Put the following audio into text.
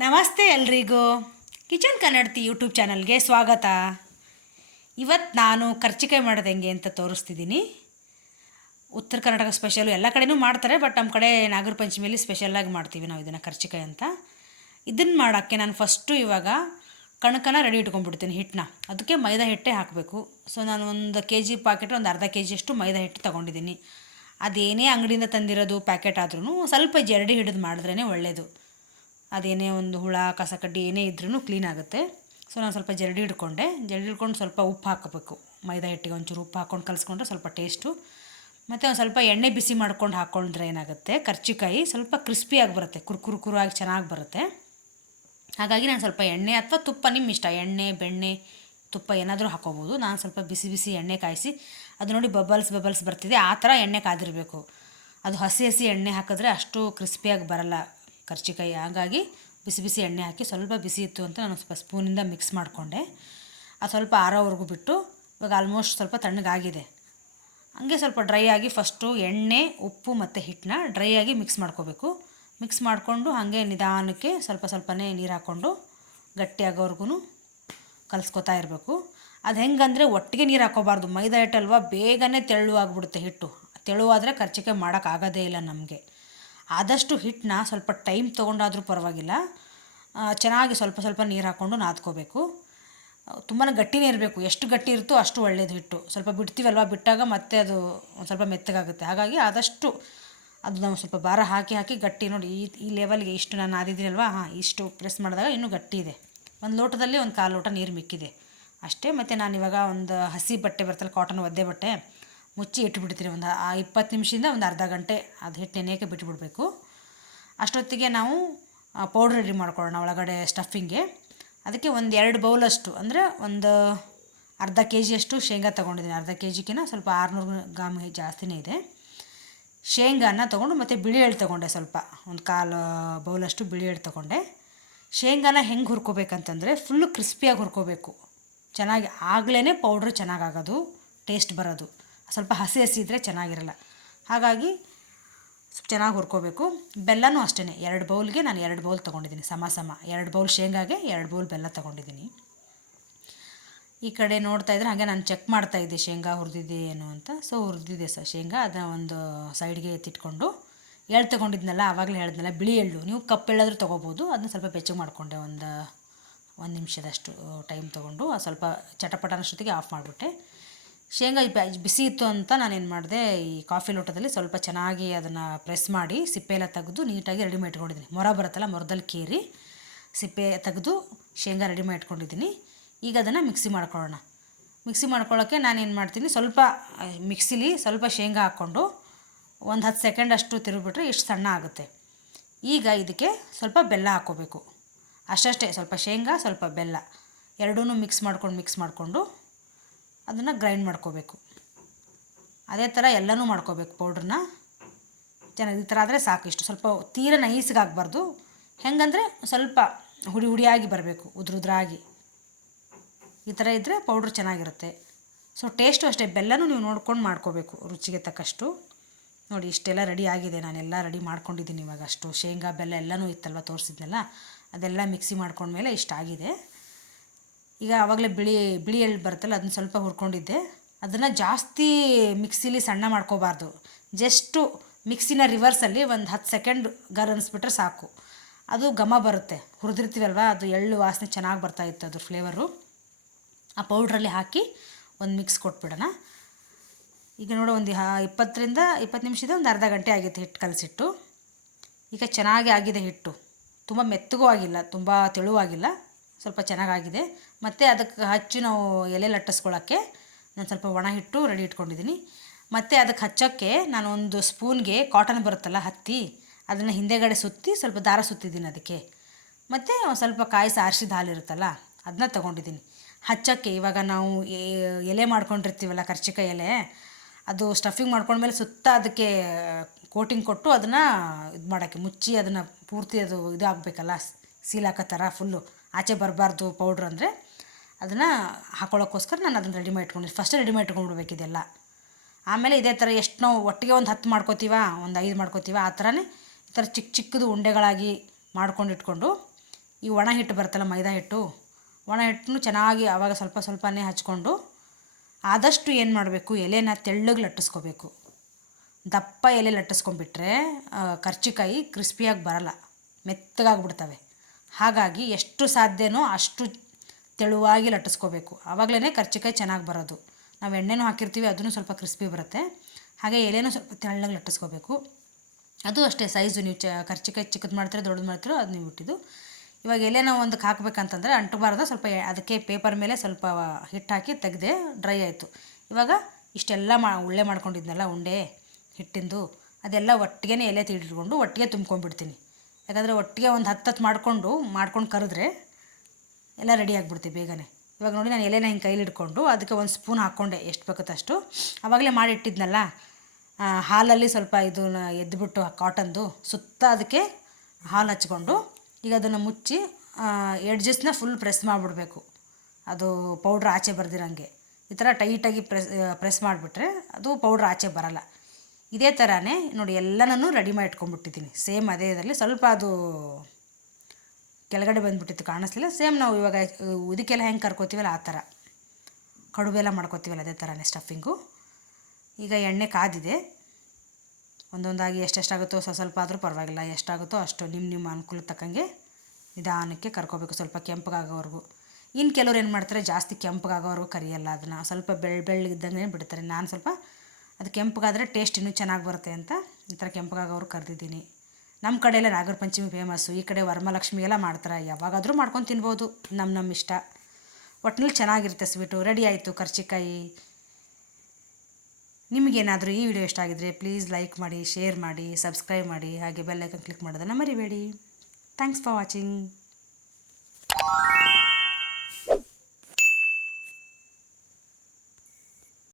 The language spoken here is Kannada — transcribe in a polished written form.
ನಮಸ್ತೆ ಎಲ್ರಿಗೂ. ಕಿಚನ್ ಕನ್ನಡತಿ ಯೂಟ್ಯೂಬ್ ಚಾನಲ್ಗೆ ಸ್ವಾಗತ. ಇವತ್ತು ನಾನು ಕರ್ಚಿಕಾಯಿ ಮಾಡೋದು ಹೆಂಗೆ ಅಂತ ತೋರಿಸ್ತಿದ್ದೀನಿ. ಉತ್ತರ ಕರ್ನಾಟಕ ಸ್ಪೆಷಲು, ಎಲ್ಲ ಕಡೆಯೂ ಮಾಡ್ತಾರೆ, ಬಟ್ ನಮ್ಮ ಕಡೆ ನಾಗರ ಪಂಚಮಿಯಲ್ಲಿ ಸ್ಪೆಷಲಾಗಿ ಮಾಡ್ತೀವಿ ನಾವು ಇದನ್ನು ಕರ್ಚಿಕಾಯಿ ಅಂತ. ಇದನ್ನು ಮಾಡೋಕ್ಕೆ ನಾನು ಫಸ್ಟು ಇವಾಗ ಕಣಕನ ರೆಡಿ ಇಟ್ಕೊಂಡ್ಬಿಡ್ತೀನಿ ಹಿಟ್ಟನ್ನ. ಅದಕ್ಕೆ ಮೈದಾ ಹಿಟ್ಟೇ ಹಾಕಬೇಕು. ಸೊ ನಾನು ಒಂದು ಕೆ.ಜಿ ಪಾಕೆಟ್ ಒಂದು ಅರ್ಧ ಕೆ.ಜಿಯಷ್ಟು ಮೈದಾ ಹಿಟ್ಟು ತೊಗೊಂಡಿದ್ದೀನಿ. ಅದೇನೇ ಅಂಗಡಿಯಿಂದ ತಂದಿರೋದು ಪ್ಯಾಕೆಟ್ ಆದ್ರೂ ಸ್ವಲ್ಪ ಜರಡಿ ಹಿಡಿದು ಮಾಡಿದ್ರೇ ಒಳ್ಳೆಯದು. ಅದೇನೇ ಒಂದು ಹುಳ ಕಸ ಕಡ್ಡಿ ಏನೇ ಇದ್ರೂ ಕ್ಲೀನ್ ಆಗುತ್ತೆ. ಸೊ ನಾನು ಸ್ವಲ್ಪ ಜರಡಿ ಹಿಡ್ಕೊಂಡು ಸ್ವಲ್ಪ ಉಪ್ಪು ಹಾಕಬೇಕು. ಮೈದಾ ಹಿಟ್ಟಿಗೆ ಒಂಚೂರು ಉಪ್ಪು ಹಾಕ್ಕೊಂಡು ಕಲಿಸ್ಕೊಂಡ್ರೆ ಸ್ವಲ್ಪ ಟೇಸ್ಟು. ಮತ್ತು ಒಂದು ಸ್ವಲ್ಪ ಎಣ್ಣೆ ಬಿಸಿ ಮಾಡ್ಕೊಂಡು ಹಾಕ್ಕೊಂಡ್ರೆ ಏನಾಗುತ್ತೆ, ಕರ್ಚಿಕಾಯಿ ಸ್ವಲ್ಪ ಕ್ರಿಸ್ಪಿಯಾಗಿ ಬರುತ್ತೆ, ಕುರುಕುರುಕುರಾಗಿ ಚೆನ್ನಾಗಿ ಬರುತ್ತೆ. ಹಾಗಾಗಿ ನಾನು ಸ್ವಲ್ಪ ಎಣ್ಣೆ ಅಥವಾ ತುಪ್ಪ ನಿಮ್ಮ ಇಷ್ಟ, ಎಣ್ಣೆ ಬೆಣ್ಣೆ ತುಪ್ಪ ಏನಾದರೂ ಹಾಕೋಬೋದು. ನಾನು ಸ್ವಲ್ಪ ಬಿಸಿ ಬಿಸಿ ಎಣ್ಣೆ ಕಾಯಿಸಿ, ಅದು ನೋಡಿ ಬಬಲ್ಸ್ ಬರ್ತಿದೆ, ಆ ಥರ ಎಣ್ಣೆ ಕಾದಿರಬೇಕು. ಅದು ಹಸಿ ಎಣ್ಣೆ ಹಾಕಿದ್ರೆ ಅಷ್ಟು ಕ್ರಿಸ್ಪಿಯಾಗಿ ಬರಲ್ಲ ಕರ್ಚಿಕಾಯಿ. ಹಾಗಾಗಿ ಬಿಸಿ ಬಿಸಿ ಎಣ್ಣೆ ಹಾಕಿ, ಸ್ವಲ್ಪ ಬಿಸಿ ಇತ್ತು ಅಂತ ನಾನು ಸ್ವಲ್ಪ ಸ್ಪೂನಿಂದ ಮಿಕ್ಸ್ ಮಾಡಿಕೊಂಡೆ. ಅದು ಸ್ವಲ್ಪ ಆರೋವರೆಗೂ ಬಿಟ್ಟು, ಇವಾಗ ಆಲ್ಮೋಸ್ಟ್ ಸ್ವಲ್ಪ ತಣ್ಣಗಾಗಿದೆ. ಹಂಗೆ ಸ್ವಲ್ಪ ಡ್ರೈ ಆಗಿ ಫಸ್ಟು ಎಣ್ಣೆ ಉಪ್ಪು ಮತ್ತು ಹಿಟ್ಟನ್ನ ಡ್ರೈ ಆಗಿ ಮಿಕ್ಸ್ ಮಾಡ್ಕೋಬೇಕು. ಮಿಕ್ಸ್ ಮಾಡಿಕೊಂಡು ಹಾಗೆ ನಿಧಾನಕ್ಕೆ ಸ್ವಲ್ಪನೇ ನೀರು ಹಾಕ್ಕೊಂಡು ಗಟ್ಟಿಯಾಗೋವರೆಗೂ ಕಲಿಸ್ಕೊತಾ ಇರಬೇಕು. ಅದು ಹೆಂಗಂದರೆ ಒಟ್ಟಿಗೆ ನೀರು ಹಾಕೋಬಾರ್ದು. ಮೈದಾ ಹಿಟ್ಟಲ್ವ, ಬೇಗನೆ ತೆಳುವಾಗಿಬಿಡುತ್ತೆ ಹಿಟ್ಟು. ತೆಳುವಾದರೆ ಕರ್ಚಿಕಾಯಿ ಮಾಡೋಕ್ಕಾಗೋದೇ ಇಲ್ಲ ನಮಗೆ. ಆದಷ್ಟು ಹಿಟ್ಟನ್ನ ಸ್ವಲ್ಪ ಟೈಮ್ ತೊಗೊಂಡಾದರೂ ಪರವಾಗಿಲ್ಲ, ಚೆನ್ನಾಗಿ ಸ್ವಲ್ಪ ನೀರು ಹಾಕ್ಕೊಂಡು ನಾದ್ಕೋಬೇಕು. ತುಂಬಾ ಗಟ್ಟಿನೇ ಇರಬೇಕು. ಎಷ್ಟು ಗಟ್ಟಿ ಇರುತ್ತೋ ಅಷ್ಟು ಒಳ್ಳೆಯದು ಹಿಟ್ಟು. ಸ್ವಲ್ಪ ಬಿಡ್ತೀವಲ್ವ, ಬಿಟ್ಟಾಗ ಮತ್ತೆ ಅದು ಒಂದು ಸ್ವಲ್ಪ ಮೆತ್ತಗಾಗುತ್ತೆ. ಹಾಗಾಗಿ ಆದಷ್ಟು ಅದು ನಾವು ಸ್ವಲ್ಪ ಭಾರ ಹಾಕಿ ಗಟ್ಟಿ ನೋಡಿ, ಈ ಲೆವೆಲ್ಗೆ ಇಷ್ಟು ನಾನು ನಾದಿದ್ದೀನಲ್ವ, ಇಷ್ಟು ಪ್ರೆಸ್ ಮಾಡಿದಾಗ ಇನ್ನೂ ಗಟ್ಟಿ ಇದೆ. ಒಂದು ಲೋಟದಲ್ಲಿ ಒಂದು 1/4 ಲೋಟ ನೀರು ಮಿಕ್ಕಿದೆ ಅಷ್ಟೇ. ಮತ್ತು ನಾನಿವಾಗ ಒಂದು ಹಸಿ ಬಟ್ಟೆ ಬರ್ತಲ್ಲ, ಕಾಟನ್ ಒದ್ದೆ ಬಟ್ಟೆ ಮುಚ್ಚಿ ಇಟ್ಟುಬಿಡ್ತೀನಿ. ಒಂದು 20 ನಿಮಿಷದಿಂದ ಒಂದು ಅರ್ಧ ಗಂಟೆ ಅದು ಹಿಟ್ಟು ನೆನೆಯೋಕ್ಕೆ ಬಿಟ್ಟುಬಿಡಬೇಕು. ಅಷ್ಟೊತ್ತಿಗೆ ನಾವು ಪೌಡ್ರ್ ರೆಡಿ ಮಾಡ್ಕೊಳ್ಳೋಣ ಒಳಗಡೆ ಸ್ಟಫಿಂಗ್ಗೆ. ಅದಕ್ಕೆ ಒಂದು 2 ಬೌಲಷ್ಟು, ಅಂದರೆ ಒಂದು ಅರ್ಧ ಕೆ.ಜಿಯಷ್ಟು ಶೇಂಗಾ ತೊಗೊಂಡಿದ್ದೀನಿ. ಅರ್ಧ ಕೆ.ಜಿಗಿನ ಸ್ವಲ್ಪ 600 ಗ್ರಾಮ್ ಜಾಸ್ತಿನೇ ಇದೆ. ಶೇಂಗಾನ ತೊಗೊಂಡು ಮತ್ತು ಬಿಳಿ ಎಳ್ಳು ತೊಗೊಂಡೆ, ಸ್ವಲ್ಪ ಒಂದು 1/4 ಬೌಲಷ್ಟು ಬಿಳಿ ಎಳ್ಳು ತೊಗೊಂಡೆ. ಶೇಂಗಾನ ಹೆಂಗೆ ಹುರ್ಕೋಬೇಕಂತಂದರೆ ಫುಲ್ಲು ಕ್ರಿಸ್ಪಿಯಾಗಿ ಹುರ್ಕೋಬೇಕು ಚೆನ್ನಾಗಿ. ಆಗಲೇ ಪೌಡ್ರ್ ಚೆನ್ನಾಗಾಗೋದು, ಟೇಸ್ಟ್ ಬರೋದು. ಸ್ವಲ್ಪ ಹಸಿ ಇದ್ದರೆ ಚೆನ್ನಾಗಿರಲ್ಲ. ಹಾಗಾಗಿ ಚೆನ್ನಾಗಿ ಹುರ್ಕೋಬೇಕು. ಬೆಲ್ಲನೂ ಅಷ್ಟೇ, 2 ಬೌಲ್ಗೆ ನಾನು 2 ಬೌಲ್ ತೊಗೊಂಡಿದ್ದೀನಿ, ಸಮ 2 ಬೌಲ್ ಶೇಂಗಾಗೆ 2 ಬೌಲ್ ಬೆಲ್ಲ ತೊಗೊಂಡಿದ್ದೀನಿ. ಈ ಕಡೆ ನೋಡ್ತಾ ಇದ್ರೆ ಹಾಗೆ ನಾನು ಚೆಕ್ ಮಾಡ್ತಾಯಿದ್ದೆ ಶೇಂಗಾ ಹುರಿದಿದೆ ಏನು ಅಂತ. ಸೊ ಹುರಿದಿದೆ ಶೇಂಗಾ. ಅದನ್ನು ಒಂದು ಸೈಡ್ಗೆ ಎತ್ತಿಟ್ಕೊಂಡು, ಎಳ್ಳು ತೊಗೊಂಡಿದ್ನಲ್ಲ, ಆವಾಗಲೇ ಹೇಳಿದ್ನಲ್ಲ ಬಿಳಿ ಎಳ್ಳು, ನೀವು ಕಪ್ಪು ಎಳ್ಳಾದರೂ ತೊಗೋಬೋದು. ಅದನ್ನ ಸ್ವಲ್ಪ ಬೆಚ್ಚಗೆ ಮಾಡಿಕೊಂಡೆ, ಒಂದು ನಿಮಿಷದಷ್ಟು ಟೈಮ್ ತೊಗೊಂಡು. ಅದು ಸ್ವಲ್ಪ ಚಟಪಟನಷ್ಟೊತ್ತಿಗೆ ಆಫ್ ಮಾಡಿಬಿಟ್ಟೆ. ಶೇಂಗಾ ಬಿಸಿ ಇತ್ತು ಅಂತ ನಾನೇನು ಮಾಡಿದೆ, ಈ ಕಾಫಿ ಲೋಟದಲ್ಲಿ ಸ್ವಲ್ಪ ಚೆನ್ನಾಗಿ ಅದನ್ನು ಪ್ರೆಸ್ ಮಾಡಿ ಸಿಪ್ಪೆ ಎಲ್ಲ ತೆಗೆದು ನೀಟಾಗಿ ರೆಡಿ ಮಾಡಿ ಇಟ್ಕೊಂಡಿದ್ದೀನಿ. ಮೊರ ಬರುತ್ತಲ್ಲ, ಮೊರದಲ್ಲಿ ಕೇರಿ ಸಿಪ್ಪೆ ತೆಗೆದು ಶೇಂಗಾ ರೆಡಿ ಮಾಡಿ ಇಟ್ಕೊಂಡಿದ್ದೀನಿ. ಈಗ ಅದನ್ನು ಮಿಕ್ಸಿ ಮಾಡ್ಕೊಳ್ಳೋಣ. ಮಿಕ್ಸಿ ಮಾಡ್ಕೊಳ್ಳೋಕ್ಕೆ ನಾನೇನು ಮಾಡ್ತೀನಿ, ಸ್ವಲ್ಪ ಮಿಕ್ಸಿಲಿ ಸ್ವಲ್ಪ ಶೇಂಗಾ ಹಾಕ್ಕೊಂಡು ಒಂದು 10 ಸೆಕೆಂಡ್ ಅಷ್ಟು ತಿರುಗಿಬಿಟ್ರೆ ಇಷ್ಟು ಸಣ್ಣ ಆಗುತ್ತೆ. ಈಗ ಇದಕ್ಕೆ ಸ್ವಲ್ಪ ಬೆಲ್ಲ ಹಾಕ್ಕೋಬೇಕು. ಅಷ್ಟೇ, ಸ್ವಲ್ಪ ಶೇಂಗಾ ಸ್ವಲ್ಪ ಬೆಲ್ಲ ಎರಡೂ ಮಿಕ್ಸ್ ಮಾಡಿಕೊಂಡು ಅದನ್ನು ಗ್ರೈಂಡ್ ಮಾಡ್ಕೋಬೇಕು. ಅದೇ ಥರ ಎಲ್ಲನೂ ಮಾಡ್ಕೋಬೇಕು ಪೌಡ್ರನ್ನ ಚೆನ್ನಾಗಿ. ಈ ಥರ ಆದರೆ ಸಾಕು. ಇಷ್ಟು ಸ್ವಲ್ಪ ತೀರ ನೈಸ್ಗೆ ಆಗಬಾರ್ದು. ಹೆಂಗಂದರೆ ಸ್ವಲ್ಪ ಹುಡಿಯಾಗಿ ಬರಬೇಕು, ಉದ್ರಾಗಿ. ಈ ಥರ ಇದ್ದರೆ ಪೌಡ್ರ್ ಚೆನ್ನಾಗಿರುತ್ತೆ. ಸೊ ಟೇಸ್ಟು ಅಷ್ಟೇ, ಬೆಲ್ಲನೂ ನೀವು ನೋಡ್ಕೊಂಡು ಮಾಡ್ಕೋಬೇಕು ರುಚಿಗೆ ತಕ್ಕಷ್ಟು. ನೋಡಿ ಇಷ್ಟೆಲ್ಲ ರೆಡಿ ಆಗಿದೆ, ನಾನೆಲ್ಲ ರೆಡಿ ಮಾಡ್ಕೊಂಡಿದ್ದೀನಿ ಇವಾಗ. ಅಷ್ಟು ಶೇಂಗಾ ಬೆಲ್ಲ ಎಲ್ಲನೂ ಇತ್ತಲ್ವ ತೋರಿಸಿದ್ನಲ್ಲ, ಅದೆಲ್ಲ ಮಿಕ್ಸಿ ಮಾಡ್ಕೊಂಡ್ಮೇಲೆ ಇಷ್ಟಾಗಿದೆ. ಈಗ ಆವಾಗಲೇ ಬಿಳಿ ಎಳ್ಳು ಬರುತ್ತಲ್ಲ, ಅದನ್ನ ಸ್ವಲ್ಪ ಹುರ್ಕೊಂಡಿದ್ದೆ. ಅದನ್ನು ಜಾಸ್ತಿ ಮಿಕ್ಸಿಲಿ ಸಣ್ಣ ಮಾಡ್ಕೋಬಾರ್ದು. ಜಸ್ಟು ಮಿಕ್ಸಿನ ರಿವರ್ಸಲ್ಲಿ ಒಂದು 10 ಸೆಕೆಂಡ್ ಅನಿಸ್ಬಿಟ್ರೆ ಸಾಕು. ಅದು ಘಮ ಬರುತ್ತೆ, ಹುರಿದಿರ್ತೀವಲ್ವ, ಅದು ಎಳ್ಳು ವಾಸನೆ ಚೆನ್ನಾಗಿ ಬರ್ತಾಯಿತ್ತು, ಅದು ಫ್ಲೇವರು. ಆ ಪೌಡ್ರಲ್ಲಿ ಹಾಕಿ ಒಂದು ಮಿಕ್ಸ್ ಕೊಟ್ಬಿಡೋಣ. ಈಗ ನೋಡೋ ಒಂದು 20 ನಿಮಿಷದ ಒಂದು ಅರ್ಧ ಗಂಟೆ ಆಗಿತ್ತು ಹಿಟ್ಟು ಕಲಸಿಟ್ಟು. ಈಗ ಚೆನ್ನಾಗಿ ಆಗಿದೆ ಹಿಟ್ಟು. ತುಂಬ ಮೆತ್ತಗೂ ಆಗಿಲ್ಲ, ತುಂಬ ತೆಳುವಾಗಿಲ್ಲ, ಸ್ವಲ್ಪ ಚೆನ್ನಾಗಾಗಿದೆ. ಮತ್ತು ಅದಕ್ಕೆ ಹಚ್ಚಿ ನಾವು ಎಲೆ ಲಟ್ಟಿಸ್ಕೊಳ್ಳೋಕ್ಕೆ ನಾನು ಸ್ವಲ್ಪ ಒಣ ಹಿಟ್ಟು ರೆಡಿ ಇಟ್ಕೊಂಡಿದ್ದೀನಿ. ಮತ್ತು ಅದಕ್ಕೆ ಹಚ್ಚೋಕ್ಕೆ ನಾನು ಒಂದು ಸ್ಪೂನ್ಗೆ ಕಾಟನ್ ಬರುತ್ತಲ್ಲ ಹತ್ತಿ, ಅದನ್ನು ಹಿಂದೆಗಡೆ ಸುತ್ತಿ ಸ್ವಲ್ಪ ದಾರ ಸುತ್ತಿದ್ದೀನಿ ಅದಕ್ಕೆ. ಮತ್ತು ಒಂದು ಸ್ವಲ್ಪ ಕಾಯಿಸಿ ಆರಿಸಿದ ಹಾಲಿರುತ್ತಲ್ಲ, ಅದನ್ನ ತೊಗೊಂಡಿದ್ದೀನಿ ಹಚ್ಚೋಕ್ಕೆ. ಇವಾಗ ನಾವು ಎಲೆ ಮಾಡ್ಕೊಂಡಿರ್ತೀವಲ್ಲ ಕರ್ಚಿಕಾಯಿ ಎಲೆ, ಅದು ಸ್ಟಫಿಂಗ್ ಮಾಡ್ಕೊಂಡ್ಮೇಲೆ ಸುತ್ತ ಅದಕ್ಕೆ ಕೋಟಿಂಗ್ ಕೊಟ್ಟು ಅದನ್ನು ಇದು ಮಾಡೋಕ್ಕೆ ಮುಚ್ಚಿ, ಅದನ್ನು ಪೂರ್ತಿ ಅದು ಇದು ಆಗಬೇಕಲ್ಲ, ಸೀಲ್ ಹಾಕೋ ಥರ ಫುಲ್ಲು ಆಚೆ ಬರಬಾರ್ದು ಪೌಡ್ರ್ ಅಂದರೆ, ಅದನ್ನು ಹಾಕೊಳ್ಳೋಕ್ಕೋಸ್ಕರ ನಾನು ಅದನ್ನು ರೆಡಿ ಮಾಡಿ ಇಟ್ಕೊಂಡಿದ್ದೀನಿ. ಫಸ್ಟೇ ರೆಡಿ ಮಾಡಿ ಇಟ್ಕೊಂಡ್ಬಿಡ್ಬೇಕಿದೆಲ್ಲ. ಆಮೇಲೆ ಇದೇ ಥರ ಎಷ್ಟು ನಾವು ಒಟ್ಟಿಗೆ ಒಂದು 10 ಮಾಡ್ಕೋತೀವ, ಒಂದು 5 ಮಾಡ್ಕೋತೀವ, ಆ ಥರನೇ ಈ ಥರ ಚಿಕ್ಕದು ಉಂಡೆಗಳಾಗಿ ಮಾಡ್ಕೊಂಡು ಇಟ್ಕೊಂಡು ಈ ಒಣ ಹಿಟ್ಟು ಬರುತ್ತಲ್ಲ ಮೈದಾ ಹಿಟ್ಟು, ಒಣ ಹಿಟ್ಟನ್ನು ಚೆನ್ನಾಗಿ ಆವಾಗ ಸ್ವಲ್ಪ ಸ್ವಲ್ಪನೇ ಹಚ್ಕೊಂಡು ಆದಷ್ಟು ಏನು ಮಾಡಬೇಕು, ಎಲೆನ ತೆಳ್ಳಗೆ ಲಟ್ಟಿಸ್ಕೋಬೇಕು. ದಪ್ಪ ಎಲೆ ಲಟ್ಟಿಸ್ಕೊಂಡ್ಬಿಟ್ರೆ ಕರ್ಜಿಕಾಯಿ ಕ್ರಿಸ್ಪಿಯಾಗಿ ಬರಲ್ಲ, ಮೆತ್ತಗಾಗ್ಬಿಡ್ತವೆ. ಹಾಗಾಗಿ ಎಷ್ಟು ಸಾಧ್ಯನೋ ಅಷ್ಟು ತೆಳುವಾಗಿ ಲಟ್ಟಿಸ್ಕೋಬೇಕು, ಆವಾಗಲೇ ಕರ್ಜಿಕಾಯಿ ಚೆನ್ನಾಗಿ ಬರೋದು. ನಾವು ಎಣ್ಣೆನೂ ಹಾಕಿರ್ತೀವಿ, ಅದನ್ನು ಸ್ವಲ್ಪ ಕ್ರಿಸ್ಪಿ ಬರುತ್ತೆ. ಹಾಗೆ ಎಲೆನೂ ಸ್ವಲ್ಪ ತೆಳ್ಳಗೆ ಲಟ್ಟಿಸ್ಕೋಬೇಕು. ಅದು ಅಷ್ಟೇ ಸೈಜು, ನೀವು ಕರ್ಜಿಕಾಯಿ ಚಿಕ್ಕದು ಮಾಡ್ತೀರೋ ದೊಡ್ಡದು ಮಾಡ್ತೀರೋ ಅದು ನೀವು ಬಿಟ್ಟಿದ್ದು. ಇವಾಗ ಎಲೆನ ಒಂದಕ್ಕೆ ಹಾಕಬೇಕಂತಂದರೆ ಅಂಟಬಾರ್ದು, ಸ್ವಲ್ಪ ಅದಕ್ಕೆ ಪೇಪರ್ ಮೇಲೆ ಸ್ವಲ್ಪ ಹಿಟ್ಟು ಹಾಕಿ ತೆಗೆದೆ, ಡ್ರೈ ಆಯಿತು. ಇವಾಗ ಇಷ್ಟೆಲ್ಲ ಉಳ್ಳೆ ಮಾಡ್ಕೊಂಡಿದ್ನಲ್ಲ ಉಂಡೆ ಹಿಟ್ಟಿಂದು, ಅದೆಲ್ಲ ಒಟ್ಟಿಗೆ ಎಲೆ ತೀಡಿಟ್ಕೊಂಡು ಒಟ್ಟಿಗೆ ತುಂಬ್ಕೊಂಡ್ಬಿಡ್ತೀನಿ. ಯಾಕಂದರೆ ಒಟ್ಟಿಗೆ ಒಂದು 10 ಮಾಡ್ಕೊಂಡು ಕರೆದ್ರೆ ಎಲ್ಲ ರೆಡಿ ಆಗಿಬಿಡ್ತೀವಿ ಬೇಗನೆ. ಇವಾಗ ನೋಡಿ ನಾನು ಎಲೆನ ಹಿಂಗೆ ಕೈಲಿ ಹಿಡ್ಕೊಂಡು ಅದಕ್ಕೆ ಒಂದು ಸ್ಪೂನ್ ಹಾಕ್ಕೊಂಡೆ, ಎಷ್ಟು ಬೇಕೋ ಅಷ್ಟು. ಆವಾಗಲೇ ಮಾಡಿಟ್ಟಿದ್ನಲ್ಲ, ಹಾಲಲ್ಲಿ ಸ್ವಲ್ಪ ಇದನ್ನ ಎದ್ದುಬಿಟ್ಟು ಕಾಟನ್ದು ಸುತ್ತ ಅದಕ್ಕೆ ಹಾಲು ಹಚ್ಕೊಂಡು ಈಗ ಅದನ್ನು ಮುಚ್ಚಿ ಎಡ್ಜಸ್ನ ಫುಲ್ ಪ್ರೆಸ್ ಮಾಡಿಬಿಡ್ಬೇಕು. ಅದು ಪೌಡ್ರ್ ಆಚೆ ಬರ್ದಿರಂಗೆ ಈ ಥರ ಟೈಟಾಗಿ ಪ್ರೆಸ್ ಮಾಡಿಬಿಟ್ರೆ ಅದು ಪೌಡ್ರ್ ಆಚೆ ಬರಲ್ಲ. ಇದೇ ಥರನೇ ನೋಡಿ ಎಲ್ಲನೂ ರೆಡಿ ಮಾಡಿ ಇಟ್ಕೊಂಡ್ಬಿಟ್ಟಿದ್ದೀನಿ. ಸೇಮ್ ಅದೇ ಇದರಲ್ಲಿ ಸ್ವಲ್ಪ ಅದು ಕೆಳಗಡೆ ಬಂದುಬಿಟ್ಟಿತ್ತು, ಕಾಣಿಸ್ಲಿಲ್ಲ. ಸೇಮ್ ನಾವು ಇವಾಗ ಇದಕ್ಕೆಲ್ಲ ಹೆಂಗೆ ಕರ್ಕೋತೀವಲ್ಲ ಆ ಥರ ಕಡುಬೆಲ್ಲ ಮಾಡ್ಕೋತೀವಲ್ಲ ಅದೇ ಥರನೇ ಸ್ಟಫಿಂಗು. ಈಗ ಎಣ್ಣೆ ಕಾದಿದೆ, ಒಂದೊಂದಾಗಿ ಎಷ್ಟೆಷ್ಟಾಗುತ್ತೋ ಸ್ವಲ್ಪ ಆದರೂ ಪರವಾಗಿಲ್ಲ, ಎಷ್ಟಾಗುತ್ತೋ ಅಷ್ಟು ನಿಮ್ಮ ಅನುಕೂಲ ತಕ್ಕಂಗೆ ನಿಧಾನಕ್ಕೆ ಕರ್ಕೋಬೇಕು, ಸ್ವಲ್ಪ ಕೆಂಪಗಾಗೋವರೆಗೂ. ಇನ್ನು ಕೆಲವ್ರು ಏನು ಮಾಡ್ತಾರೆ, ಜಾಸ್ತಿ ಕೆಂಪಗಾಗೋವರೆಗೂ ಕರಿಯಲ್ಲ, ಅದನ್ನು ಸ್ವಲ್ಪ ಬೆಳ್ಳಗಿದ್ದಂಗೆ ಬಿಡ್ತಾರೆ. ನಾನು ಸ್ವಲ್ಪ ಅದು ಕೆಂಪಗಾದರೆ ಟೇಸ್ಟ್ ಇನ್ನೂ ಚೆನ್ನಾಗಿ ಬರುತ್ತೆ ಅಂತ ಈ ಥರ ಕೆಂಪಗಾಗೋರು ಕರೆದಿದ್ದೀನಿ. ನಮ್ಮ ಕಡೆ ಎಲ್ಲ ನಾಗರ ಪಂಚಮಿ ಫೇಮಸ್ಸು, ಈ ಕಡೆ ವರಮಹಾಲಕ್ಷ್ಮಿ ಎಲ್ಲ ಮಾಡ್ತಾರೆ. ಯಾವಾಗಾದರೂ ಮಾಡ್ಕೊಂಡು ತಿನ್ಬೋದು, ನಮ್ಮ ಇಷ್ಟ. ಒಟ್ಟಿನಲ್ಲಿ ಚೆನ್ನಾಗಿರುತ್ತೆ ಸ್ವೀಟು. ರೆಡಿ ಆಯಿತು ಕರ್ಜಿಕಾಯಿ. ನಿಮಗೇನಾದರೂ ಈ ವಿಡಿಯೋ ಇಷ್ಟ ಆಗಿದ್ರೆ ಪ್ಲೀಸ್ ಲೈಕ್ ಮಾಡಿ, ಶೇರ್ ಮಾಡಿ, ಸಬ್ಸ್ಕ್ರೈಬ್ ಮಾಡಿ, ಹಾಗೆ ಬೆಲ್ ಐಕನ್ ಕ್ಲಿಕ್ ಮಾಡೋದನ್ನು ಮರಿಬೇಡಿ. Thanks for watching.